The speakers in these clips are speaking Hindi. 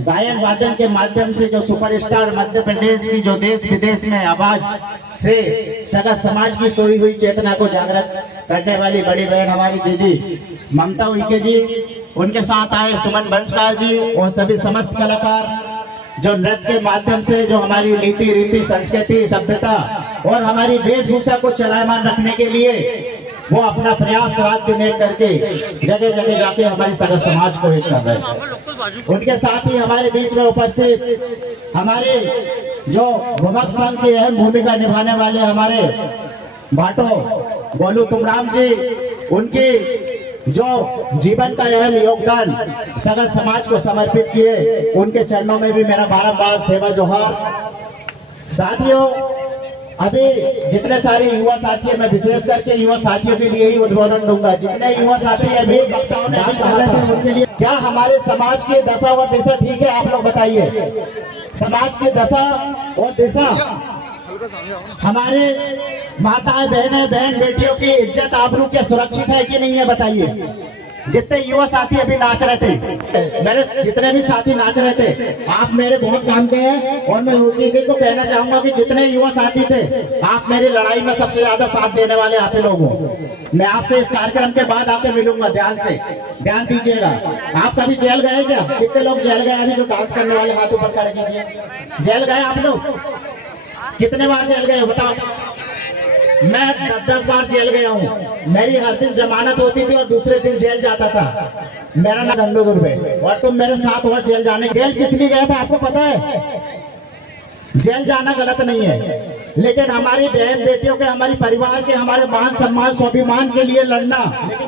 गायन वादन के माध्यम से जो सुपरस्टार मध्य प्रदेश की जो देश विदेश में आवाज से सगा समाज की सोई हुई चेतना को जागृत करने वाली बड़ी बहन हमारी दीदी ममता उइके जी, उनके साथ आए सुमन बंसकार जी और सभी समस्त कलाकार जो नृत्य के माध्यम से जो हमारी नीति रीति संस्कृति सभ्यता और हमारी वेशभूषा को चलायमान रखने के लिए वो अपना प्रयास रात दिन एक करके जगह जगह जाके हमारी सगा समाज को एक कर रहे हैं। उनके साथ ही हमारे बीच में उपस्थित हमारे जो भूमक संघ की अहम भूमिका निभाने वाले हमारे भाटो गोलू तुमराम जी, उनकी जो जीवन का अहम योगदान सगा समाज को समर्पित किए, उनके चरणों में भी मेरा बारंबार सेवा जोहार। साथियों, अभी जितने सारे युवा साथी हैं, मैं विशेष करके युवा साथियों के लिए ही उद्बोधन दूंगा। जितने युवा साथी अभी वक्ताओं ने उनके लिए क्या हमारे समाज की दशा और दिशा ठीक है? आप लोग बताइए, समाज की दशा और दिशा हमारे माताएं बहन बेटियों की इज्जत आबरू के सुरक्षित है कि नहीं है? बताइए। जितने युवा साथी अभी नाच रहे थे, मेरे जितने भी साथी नाच रहे थे, आप मेरे बहुत काम के हैं और मैं उनकी जी को कहना चाहूंगा कि जितने युवा साथी थे, आप मेरी लड़ाई में सबसे ज्यादा साथ देने वाले आप ही लोग हो। मैं आपसे इस कार्यक्रम के बाद आके मिलूंगा, ध्यान दीजिएगा। आप कभी जेल गए क्या? कितने लोग जेल गए? अभी जो डांस करने वाले हाथ ऊपर कर कीजिए। जेल गए आप लोग? कितने बार जेल गए बताओ? मैं 10 बार जेल गया हूँ। मेरी हर दिन जमानत होती थी और दूसरे दिन जेल जाता था। मेरा नाम दंडो दुर्बे और तुम मेरे साथ और जेल जाने। जेल किस लिए गया था आपको पता है? जेल जाना गलत नहीं है, लेकिन हमारी बहन बेटियों के, हमारी परिवार के, हमारे मान सम्मान स्वाभिमान के लिए लड़ना,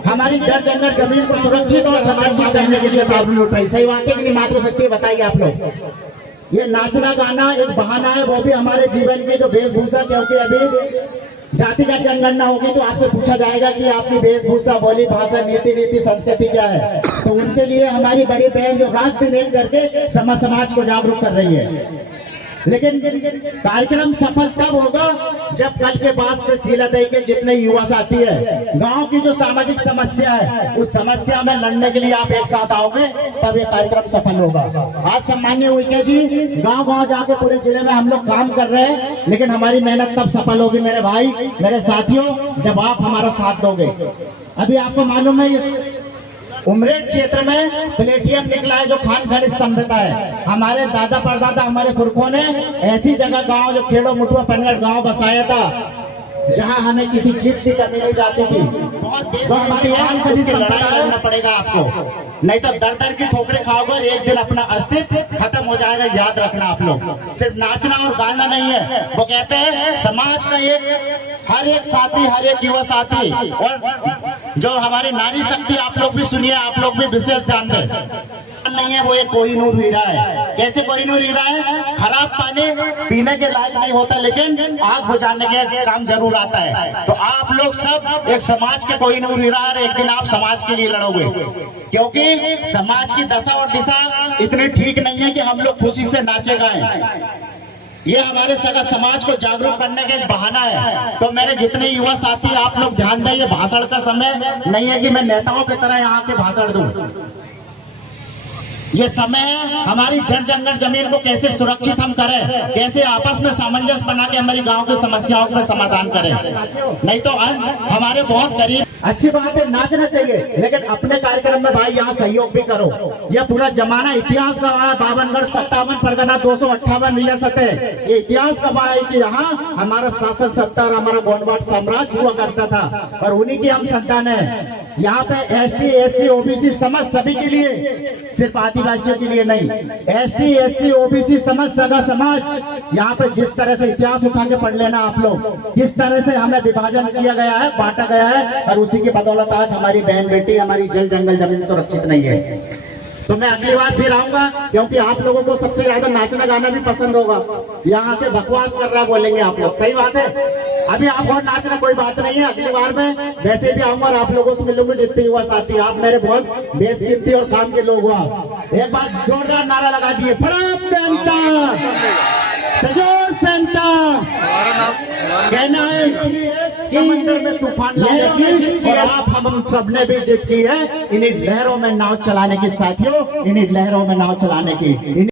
हमारी जड़ जंगल जमीन को सुरक्षित और समाज में रहने के लिए ताबू लूट रही। सही बात है कि नहीं? मातृशक्ति बताइए आप लोग। ये नाचना गाना एक बहाना है, वो भी हमारे जीवन की जो वेशभूषा, क्योंकि अभी जातिगत जनगणना होगी तो आपसे पूछा जाएगा कि आपकी वेशभूषा, बोली, भाषा, नीति संस्कृति क्या है। तो उनके लिए हमारी बड़ी बहन जो रात दिन एक करके समाज को जागरूक कर रही है। लेकिन कार्यक्रम सफल तब होगा जब कल के बाद से शीला दई के जितने युवा साथी है, गांव की जो सामाजिक समस्या है, उस समस्या में लड़ने के लिए आप एक साथ आओगे, तब ये कार्यक्रम सफल होगा। आज सम्मान्य उइके जी गांव जाके पूरे जिले में हम लोग काम कर रहे हैं, लेकिन हमारी मेहनत तब सफल होगी मेरे भाई, मेरे साथियों, जब आप हमारा साथ दोगे। अभी आपको मालूम है इस उमरेड क्षेत्र में प्लेटियम निकला है जो खान खनिज संपदा है। हमारे दादा परदादा, हमारे पुरखों ने ऐसी जगह गांव जो खेड़ो मुठुआ पनगढ़ गांव बसाया था जहां हमें किसी चीज की कमी नहीं जाती थी। तो हमारी खान खनिज संपदा करना पड़ेगा आपको, नहीं तो दर दर की ठोकरें खाओगे, एक दिन अपना अस्तित्व खत्म हो जाएगा। याद रखना आप लोग, सिर्फ नाचना और गाना नहीं है। वो कहते हैं समाज का हर एक साथी, हर एक युवा साथी और जो हमारी नारी शक्ति, आप लोग भी सुनिए, आप लोग भी विशेष ध्यान दें। नहीं है वो एक कोहिनूर हीरा है। कैसे कोहिनूर हीरा है? खराब पानी पीने के लायक नहीं होता, लेकिन आग बुझाने के काम जरूर आता है। तो आप लोग सब एक समाज के कोहिनूर हीरा है। एक दिन आप समाज के लिए लड़ोगे, क्योंकि समाज की दशा और दिशा इतनी ठीक नहीं है कि हम लोग खुशी से नाचे गाएं। ये हमारे सगा समाज को जागरूक करने का एक बहाना है। तो मेरे जितने युवा साथी, आप लोग ध्यान दें, ये भाषण का समय नहीं है कि मैं नेताओं की तरह यहाँ के भाषण दूं। ये समय है हमारी जड़ जंगल जमीन को कैसे सुरक्षित हम करें, कैसे आपस में सामंजस्य बना के हमारी गांव की समस्याओं का समाधान करें। नहीं तो हमारे बहुत गरीब, अच्छी बात है नाचना चाहिए, लेकिन अपने कार्यक्रम में भाई यहाँ सहयोग भी करो। यह पूरा जमाना इतिहास का है, 52गढ़ 57 परगना 258 रियासतें, ये इतिहास का है कि यहाँ हमारा शासन सत्ता और हमारा गोंडवाट साम्राज्य हुआ करता था और उन्हीं की हम संतान है। यहाँ पे ST SC OBC समझ सभी के लिए, सिर्फ आदिवासियों के लिए नहीं। ST SC OBC समझ सगा समाज, यहाँ पे जिस तरह से इतिहास उठा के पढ़ लेना आप लोग, किस तरह से हमें विभाजन किया गया है, बांटा गया है, और उसी की बदौलत आज हमारी बहन बेटी, हमारी जल जंगल जमीन सुरक्षित नहीं है। तो मैं अगली बार फिर आऊंगा, क्योंकि आप लोगों को सबसे ज्यादा नाचना गाना भी पसंद होगा। यहाँ के बकवास कर रहा बोलेंगे आप लोग, सही बात है। अभी आप और नाचना कोई बात नहीं है, अगली बार मैं वैसे भी आऊंगा और आप लोगों से मिलूंगा। जितने युवा साथी, आप मेरे बहुत बेसकीमती और काम के लोग हो। एक बार जोरदार नारा लगा दिए, फड़ा पेंटा सजोर पेंटा। कहना है समंदर में तूफान लाने की, और आप हम सबने भी जिद की है इन्हीं लहरों में नाव चलाने की साथियों, इन्हीं लहरों में नाव चलाने की।